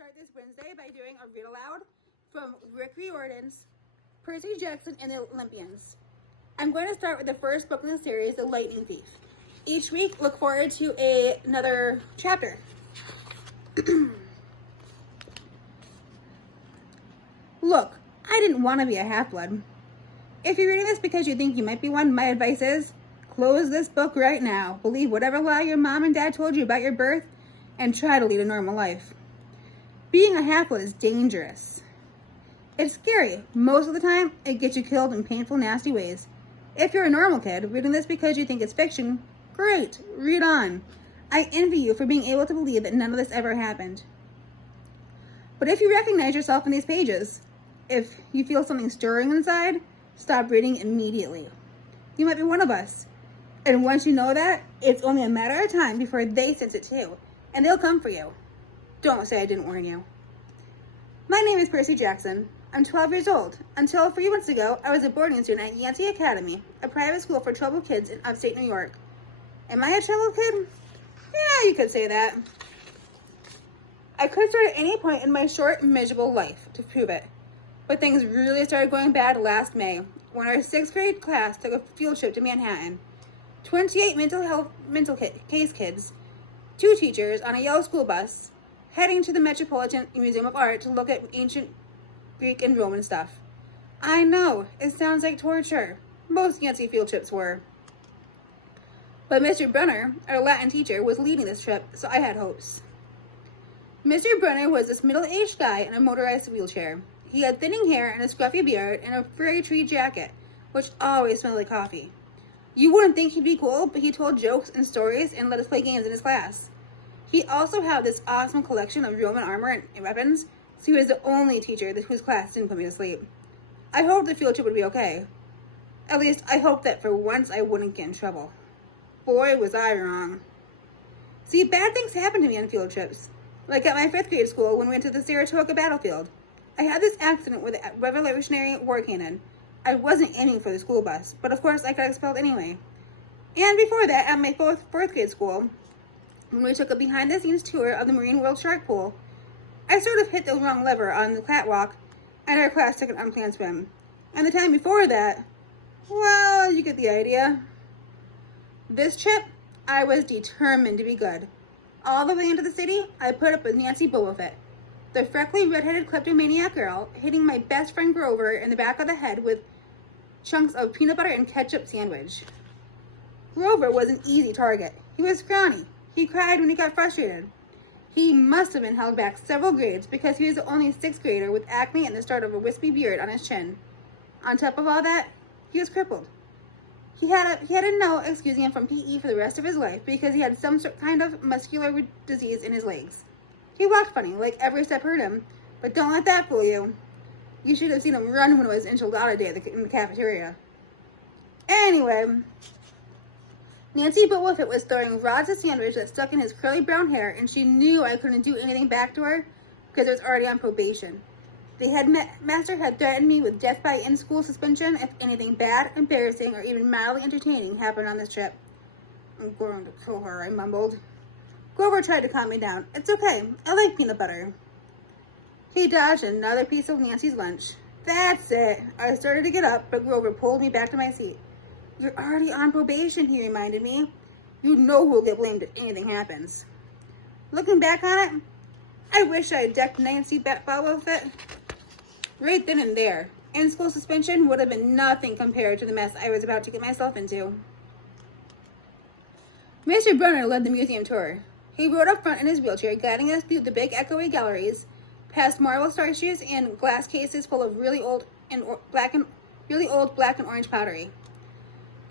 start this Wednesday by doing a read aloud from Rick Riordan's Percy Jackson and the Olympians. I'm going to start with the first book in the series, The Lightning Thief. Each week, look forward to another chapter. Look, I didn't want to be a half-blood. If you're reading this because you think you might be one, my advice is, close this book right now. Believe whatever lie your mom and dad told you about your birth, and try to lead a normal life. Being a half-blood is dangerous. It's scary. Most of the time, it gets you killed in painful, nasty ways. If you're a normal kid, reading this because you think it's fiction, great, read on. I envy you for being able to believe that none of this ever happened. But if you recognize yourself in these pages, if you feel something stirring inside, stop reading immediately. You might be one of us. And once you know that, it's only a matter of time before they sense it too. And they'll come for you. Don't say I didn't warn you. My name is Percy Jackson. I'm 12 years old. Until a few months ago, I was a boarding student at Yancey Academy, a private school for troubled kids in upstate New York. Am I a troubled kid? Yeah, you could say that. I could start at any point in my short, miserable life to prove it. But things really started going bad last May, when our 6th grade class took a field trip to Manhattan. 28 mental case kids, 2 teachers on a yellow school bus, heading to the Metropolitan Museum of Art to look at ancient Greek and Roman stuff. I know, it sounds like torture. Most Yancey field trips were. But Mr. Brunner, our Latin teacher, was leading this trip, so I had hopes. Mr. Brunner was this middle-aged guy in a motorized wheelchair. He had thinning hair and a scruffy beard and a furry tweed jacket, which always smelled like coffee. You wouldn't think he'd be cool, but he told jokes and stories and let us play games in his class. He also had this awesome collection of Roman armor and weapons, so he was the only teacher whose class didn't put me to sleep. I hoped the field trip would be okay. At least, I hoped that for once I wouldn't get in trouble. Boy, was I wrong. See, bad things happen to me on field trips. Like at my 5th grade school when we went to the Saratoga battlefield. I had this accident with a Revolutionary War cannon. I wasn't aiming for the school bus, but of course I got expelled anyway. And before that, at my 4th grade school, when we took a behind-the-scenes tour of the Marine World Shark Pool, I sort of hit the wrong lever on the catwalk, and our class took an unplanned swim. And the time before that, well, you get the idea. This trip, I was determined to be good. All the way into the city, I put up with Nancy Bullwuffet, the freckly, red-headed kleptomaniac girl, hitting my best friend Grover in the back of the head with chunks of peanut butter and ketchup sandwich. Grover was an easy target. He was scrawny. He cried when he got frustrated. He must have been held back several grades because he was the only 6th grader with acne and the start of a wispy beard on his chin. On top of all that, he was crippled. He had a note excusing him from PE for the rest of his life because he had some kind of muscular disease in his legs. He walked funny, like every step hurt him, but don't let that fool you. You should have seen him run when it was enchilada day in the cafeteria. Anyway, Nancy Bullwuffet was throwing rods of sandwich that stuck in his curly brown hair, and she knew I couldn't do anything back to her because I was already on probation. The headmaster had threatened me with death by in-school suspension if anything bad, embarrassing, or even mildly entertaining happened on this trip. I'm going to kill her, I mumbled. Grover tried to calm me down. It's okay. I like peanut butter. He dodged another piece of Nancy's lunch. That's it. I started to get up, but Grover pulled me back to my seat. You're already on probation, he reminded me. You know who'll get blamed if anything happens. Looking back on it, I wish I had decked Nancy Bullwuffet right then and there. In-school suspension would have been nothing compared to the mess I was about to get myself into. Mr. Brunner led the museum tour. He rode up front in his wheelchair, guiding us through the big echoey galleries, past marble statues and glass cases full of really old black and orange pottery.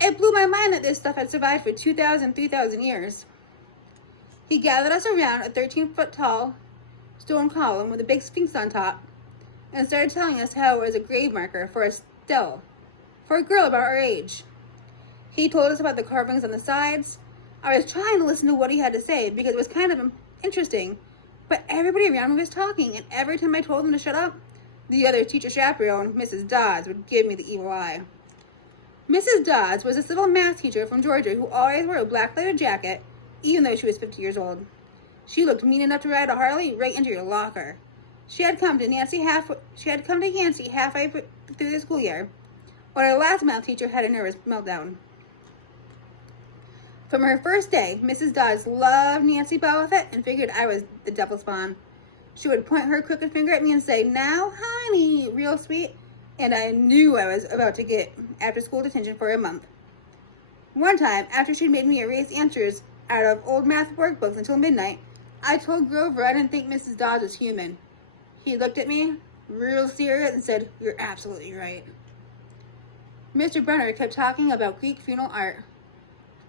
It blew my mind that this stuff had survived for 2,000, 3,000 years. He gathered us around a 13-foot tall stone column with a big sphinx on top and started telling us how it was a grave marker for Estelle, for a girl about our age. He told us about the carvings on the sides. I was trying to listen to what he had to say because it was kind of interesting, but everybody around me was talking, and every time I told them to shut up, the other teacher chaperone, Mrs. Dodds, would give me the evil eye. Mrs. Dodds was this little math teacher from Georgia who always wore a black leather jacket, even though she was 50 years old. She looked mean enough to ride a Harley right into your locker. She had come to Yancey halfway through the school year, when our last math teacher had a nervous meltdown. From her first day, Mrs. Dodds loved Nancy Bowlefit and figured I was the devil spawn. She would point her crooked finger at me and say, "Now, honey," real sweet, and I knew I was about to get after-school detention for a month. One time, after she'd made me erase answers out of old math workbooks until midnight, I told Grover I didn't think Mrs. Dodds was human. He looked at me, real serious, and said, "You're absolutely right." Mr. Brenner kept talking about Greek funeral art.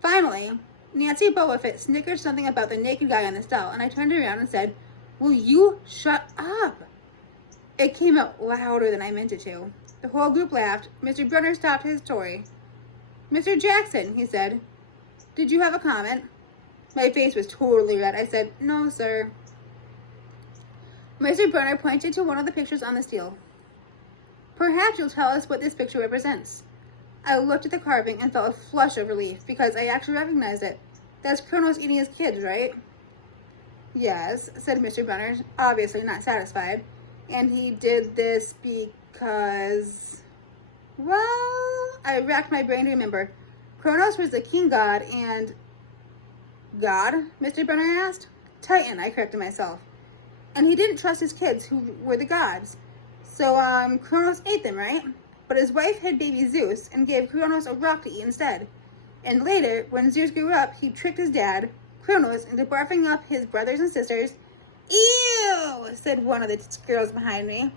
Finally, Nancy Bowlefit snickered something about the naked guy on the stele, and I turned around and said, "Will you shut up?" It came out louder than I meant it to. The whole group laughed. Mr. Brenner stopped his story. "Mr. Jackson," he said, "did you have a comment?" My face was totally red. I said, "No, sir." Mr. Brenner pointed to one of the pictures on the stele. "Perhaps you'll tell us what this picture represents." I looked at the carving and felt a flush of relief because I actually recognized it. That's Kronos eating his kids, right? "Yes," said Mr. Brenner, obviously not satisfied. "And he did this because..." Well, I racked my brain to remember. Kronos was the king god and... God? Mr. Brenner asked. "Titan," I corrected myself. "And he didn't trust his kids, who were the gods. So, Kronos ate them, right? But his wife had baby Zeus and gave Kronos a rock to eat instead. And later, when Zeus grew up, he tricked his dad, Kronos, into barfing up his brothers and sisters." "Ew," said one of the girls behind me.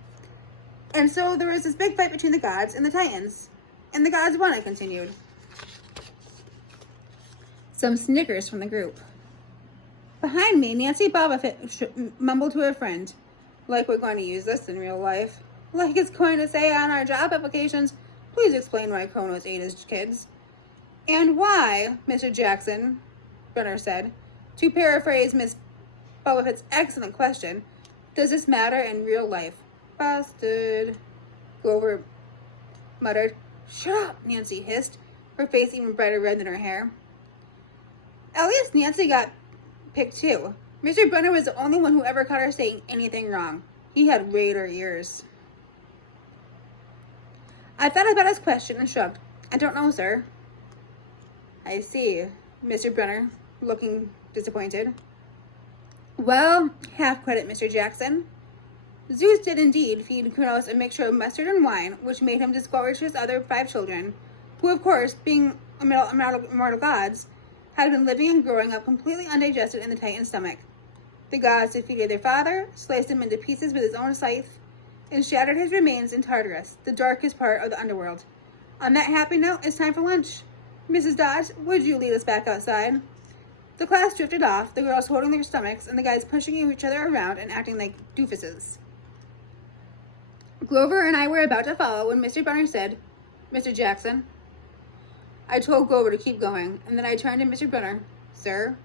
"And so there was this big fight between the gods and the Titans. And the gods won," I continued. Some snickers from the group. Behind me, Nancy Bowlefit mumbled to her friend, "Like we're going to use this in real life. Like it's going to say on our job applications, please explain why Kronos ate his kids." "And why, Mr. Jackson," Brenner said, "to paraphrase Miss Bowlefit's excellent question, does this matter in real life?" "Busted," Grover muttered. "Shut up," Nancy hissed, her face even brighter red than her hair. At least Nancy got picked too. Mr. Brenner was the only one who ever caught her saying anything wrong. He had radar ears. I thought about his question and shrugged. "I don't know, sir." "I see," Mr. Brenner, looking disappointed. "Well, half credit, Mr. Jackson. Zeus did indeed feed Kronos a mixture of mustard and wine, which made him discourage his other 5 children, who, of course, being immortal gods, had been living and growing up completely undigested in the Titan stomach. The gods defeated their father, sliced him into pieces with his own scythe, and shattered his remains in Tartarus, the darkest part of the underworld. On that happy note, it's time for lunch. Mrs. Dodge, would you lead us back outside?" The class drifted off, the girls holding their stomachs and the guys pushing each other around and acting like doofuses. Grover and I were about to follow when Mr. Brenner said, "Mr. Jackson." I told Grover to keep going, and then I turned to Mr. Brenner. "Sir?"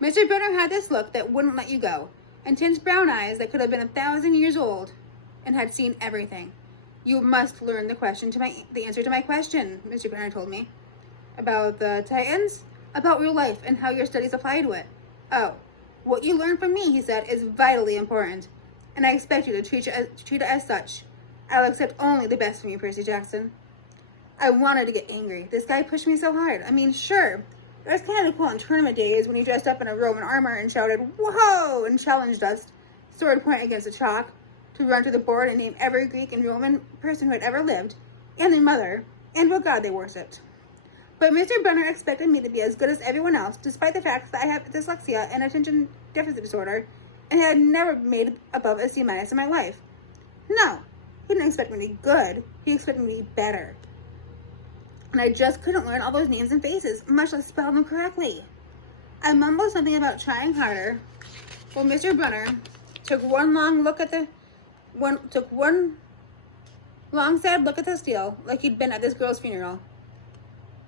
Mr. Brenner had this look that wouldn't let you go, intense brown eyes that could have been 1,000 years old and had seen everything. "You must learn the answer to my question," Mr. Brenner told me. "About the Titans?" "About real life and how your studies apply to it." "Oh, what you learn from me," he said, "is vitally important, and I expect you to treat it as such. I'll accept only the best from you, Percy Jackson." I wanted to get angry. This guy pushed me so hard. I mean, sure, it was kind of cool in tournament days when he dressed up in a Roman armor and shouted, "Whoa!" and challenged us, sword point against the chalk, to run to the board and name every Greek and Roman person who had ever lived, and their mother, and what god they worshipped. But Mr. Brenner expected me to be as good as everyone else, despite the fact that I have dyslexia and attention deficit disorder, and had never made above a C- in my life. No, he didn't expect me to be good. He expected me to be better. And I just couldn't learn all those names and faces, much less spell them correctly. I mumbled something about trying harder. Well, Mr. Brenner took one long sad look at the steel, like he'd been at this girl's funeral.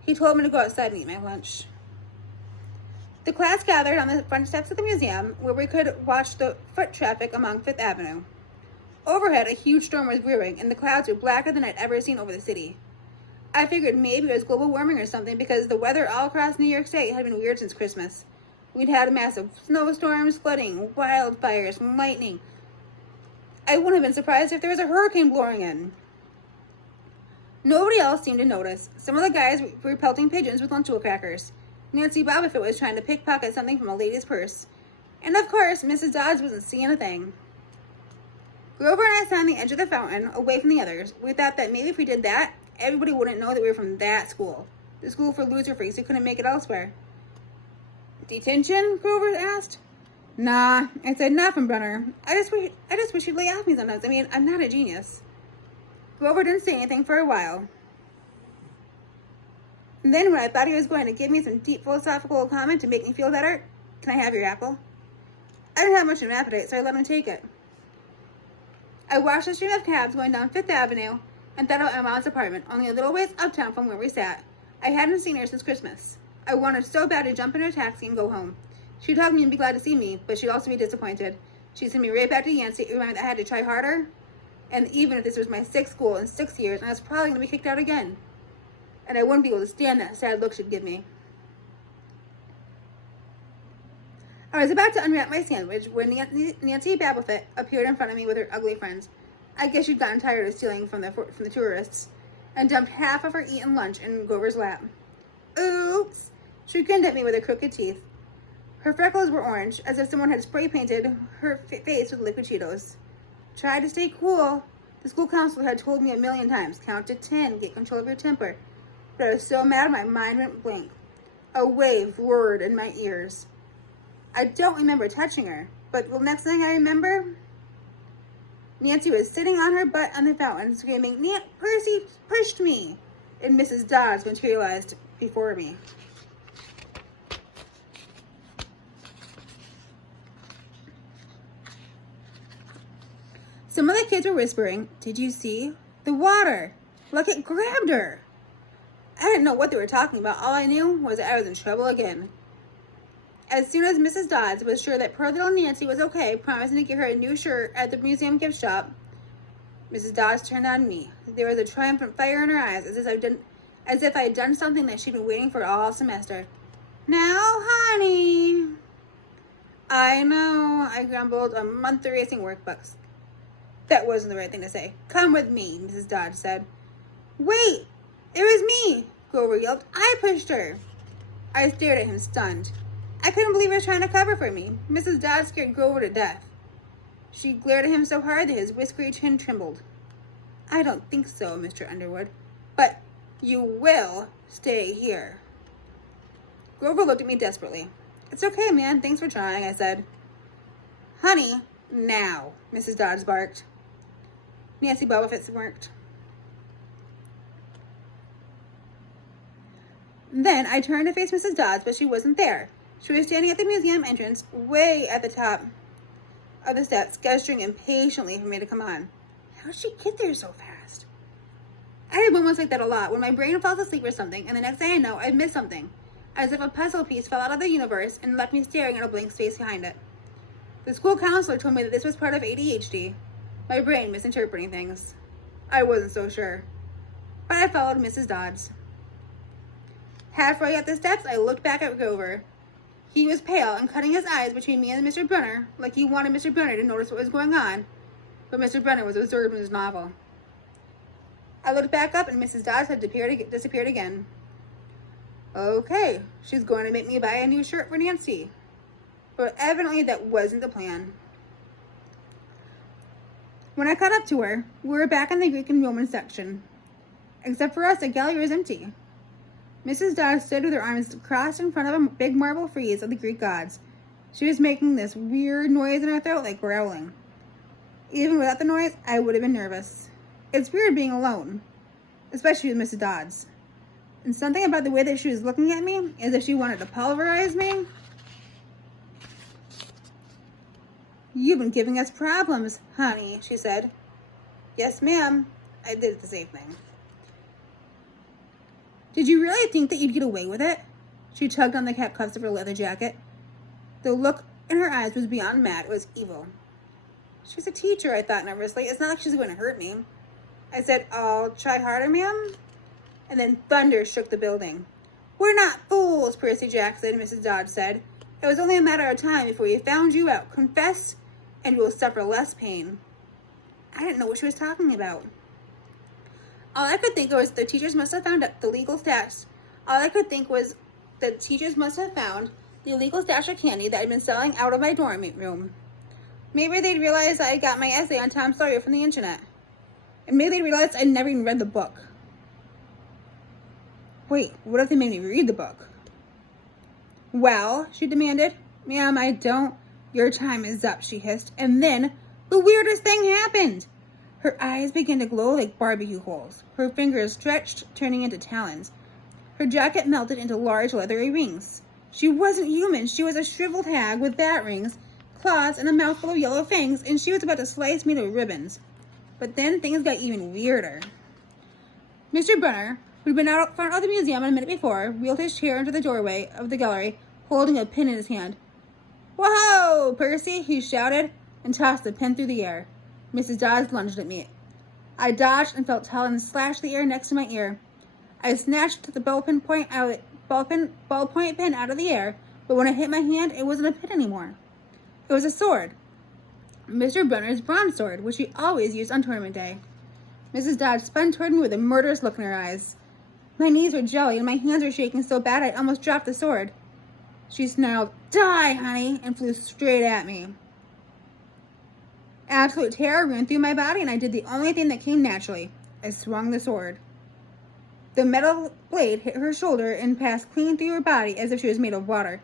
He told me to go outside and eat my lunch. The class gathered on the front steps of the museum, where we could watch the foot traffic along Fifth Avenue. Overhead, a huge storm was brewing, and the clouds were blacker than I'd ever seen over the city. I figured maybe it was global warming or something, because the weather all across New York State had been weird since Christmas. We'd had massive snowstorms, flooding, wildfires, lightning. I wouldn't have been surprised if there was a hurricane blowing in. Nobody else seemed to notice. Some of the guys were pelting pigeons with Lunchable crackers. Nancy Bobbitt was trying to pickpocket something from a lady's purse. And of course, Mrs. Dodds wasn't seeing a thing. Grover and I sat on the edge of the fountain, away from the others. We thought that maybe if we did that, everybody wouldn't know that we were from that school. The school for loser freaks who couldn't make it elsewhere. Detention? Grover asked. Nah, I said nothing, Brunner. I just wish you'd lay off me sometimes. I mean, I'm not a genius. Grover didn't say anything for a while. And then when I thought he was going to give me some deep philosophical comment to make me feel better, can I have your apple? I didn't have much of an appetite, so I let him take it. I watched the stream of cabs going down Fifth Avenue and thought about my mom's apartment, only a little ways uptown from where we sat. I hadn't seen her since Christmas. I wanted so bad to jump in her taxi and go home. She'd hug me and be glad to see me, but she'd also be disappointed. She'd send me right back to Yancey, reminding that I had to try harder. And even if this was my sixth school in 6 years, I was probably going to be kicked out again. And I wouldn't be able to stand that sad look she'd give me. I was about to unwrap my sandwich when Nancy Babbitt appeared in front of me with her ugly friends. I guess she'd gotten tired of stealing from the tourists and dumped half of her eaten lunch in Grover's lap. Oops! She grinned at me with her crooked teeth. Her freckles were orange, as if someone had spray painted her face with liquid Cheetos. Try to stay cool. The school counselor had told me 1,000,000 times, count to 10, get control of your temper. But I was so mad my mind went blank. A wave roared in my ears. I don't remember touching her, but the next thing I remember, Nancy was sitting on her butt on the fountain, screaming, Percy pushed me! And Mrs. Dodds materialized before me. Some of the kids were whispering, did you see? The water! Like it grabbed her! I didn't know what they were talking about. All I knew was that I was in trouble again. As soon as Mrs. Dodds was sure that poor little Nancy was okay, promising to get her a new shirt at the museum gift shop, Mrs. Dodds turned on me. There was a triumphant fire in her eyes, as if I had done something that she'd been waiting for all semester. Now, honey. I know, I grumbled, a month erasing workbooks. That wasn't the right thing to say. Come with me, Mrs. Dodds said. Wait, it was me, Grover yelped. I pushed her. I stared at him, stunned. I couldn't believe he was trying to cover for me. Mrs. Dodds scared Grover to death. She glared at him so hard that his whiskery chin trembled. I don't think so, Mr. Underwood. But you will stay here. Grover looked at me desperately. It's okay, man. Thanks for trying, I said. Honey, now, Mrs. Dodds barked. Nancy Bobbitt smirked. Then I turned to face Mrs. Dodds, but she wasn't there. She was standing at the museum entrance, way at the top of the steps, gesturing impatiently for me to come on. How'd she get there so fast? I have moments like that a lot, when my brain falls asleep or something, and the next thing I know, I've missed something, as if a puzzle piece fell out of the universe and left me staring at a blank space behind it. The school counselor told me that this was part of ADHD, my brain misinterpreting things. I wasn't so sure, but I followed Mrs. Dodds. Halfway up the steps, I looked back at Grover. He was pale and cutting his eyes between me and Mr. Brunner, like he wanted Mr. Brunner to notice what was going on, but Mr. Brunner was absorbed in his novel. I looked back up and Mrs. Dodds had disappeared again. Okay, she's going to make me buy a new shirt for Nancy. But evidently that wasn't the plan. When I caught up to her, we were back in the Greek and Roman section. Except for us, the gallery was empty. Mrs. Dodds stood with her arms crossed in front of a big marble frieze of the Greek gods. She was making this weird noise in her throat like growling. Even without the noise, I would have been nervous. It's weird being alone, especially with Mrs. Dodds. And something about the way that she was looking at me, as if she wanted to pulverize me. You've been giving us problems, honey, she said. Yes, ma'am. I did the same thing. Did you really think that you'd get away with it? She tugged on the cap cuffs of her leather jacket. The look in her eyes was beyond mad. It was evil. She's a teacher, I thought nervously. It's not like she's going to hurt me. I said, I'll try harder, ma'am. And then thunder shook the building. We're not fools, Percy Jackson, Mrs. Dodge said. It was only a matter of time before we found you out. Confess, and you will suffer less pain. I didn't know what she was talking about. All I could think was the teachers must have found the illegal stash. All I could think was the teachers must have found the illegal stash of candy that I'd been selling out of my dorm room. Maybe they'd realized I got my essay on Tom Sawyer from the internet. And maybe they'd realized I'd never even read the book. Wait, what if they made me read the book? Well, she demanded. Ma'am, I don't. Your time is up, she hissed. And then the weirdest thing happened. Her eyes began to glow like barbecue coals. Her fingers stretched, turning into talons. Her jacket melted into large leathery rings. She wasn't human. She was a shriveled hag with bat rings, claws, and a mouthful of yellow fangs, and she was about to slice me to ribbons. But then things got even weirder. Mr. Brunner, who'd been out front of the museum a minute before, wheeled his chair into the doorway of the gallery, holding a pin in his hand. "Whoa, Percy!" he shouted, and tossed the pin through the air. Mrs. Dodds lunged at me. I dodged and felt talons slash the air next to my ear. I snatched the ballpoint pen out of the air, but when it hit my hand, it wasn't a pin anymore. It was a sword. Mr. Brunner's bronze sword, which he always used on tournament day. Mrs. Dodge spun toward me with a murderous look in her eyes. My knees were jelly and my hands were shaking so bad I almost dropped the sword. She snarled, "Die, honey," and flew straight at me. Absolute terror ran through my body, and I did the only thing that came naturally. I swung the sword. The metal blade hit her shoulder and passed clean through her body as if she was made of water.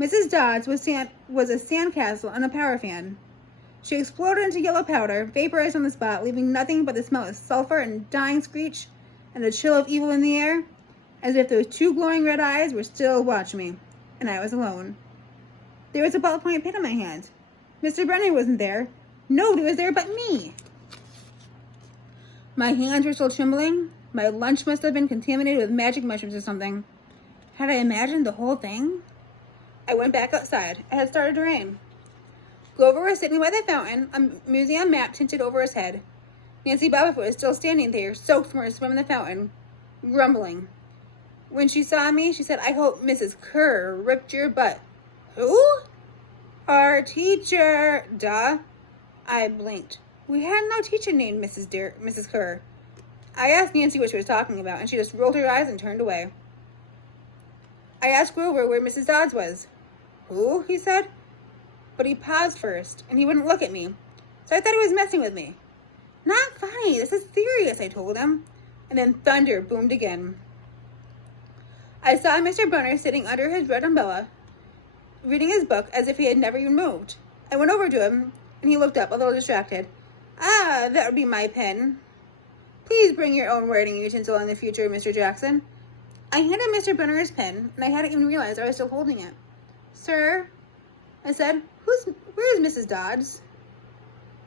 Mrs. Dodds was a sandcastle and a power fan. She exploded into yellow powder, vaporized on the spot, leaving nothing but the smell of sulfur and dying screech and the chill of evil in the air, as if those two glowing red eyes were still watching me, and I was alone. There was a ballpoint pen in my hand. Mr. Brennan wasn't there. Nobody was there but me. My hands were still trembling. My lunch must have been contaminated with magic mushrooms or something. Had I imagined the whole thing? I went back outside. It had started to rain. Grover was sitting by the fountain, a museum map tinted over his head. Nancy Bubblefoot was still standing there, soaked from her swim in the fountain, grumbling. When she saw me, she said, "I hope Mrs. Kerr ripped your butt." Who? Our teacher. Duh. I blinked. We had no teacher named Mrs. Kerr. I asked Nancy what she was talking about, and she just rolled her eyes and turned away. I asked Grover where Mrs. Dodds was. Who? He said. But he paused first, and he wouldn't look at me, so I thought he was messing with me. Not funny. This is serious, I told him. And then thunder boomed again. I saw Mr. Brunner sitting under his red umbrella, reading his book as if he had never even moved. I went over to him, and he looked up, a little distracted. "Ah, that would be my pen. Please bring your own writing utensil in the future, Mr. Jackson." I handed Mr. Brunner his pen, and I hadn't even realized I was still holding it. "Sir," I said, "where is Mrs. Dodds?"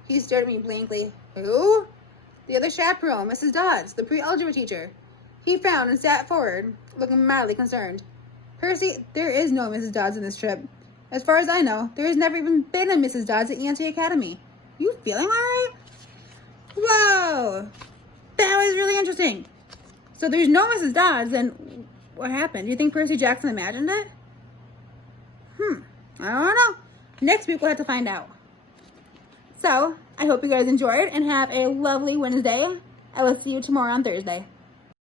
He stared at me blankly. "Who?" "The other chaperone, Mrs. Dodds, the pre-algebra teacher." He frowned and sat forward, looking mildly concerned. "Percy, there is no Mrs. Dodds in this trip. As far as I know, there has never even been a Mrs. Dodds at Yancey Academy. You feeling all right?" Whoa! That was really interesting. So there's no Mrs. Dodds, then what happened? Do you think Percy Jackson imagined it? I don't know. Next week we'll have to find out. So, I hope you guys enjoyed and have a lovely Wednesday. I will see you tomorrow on Thursday.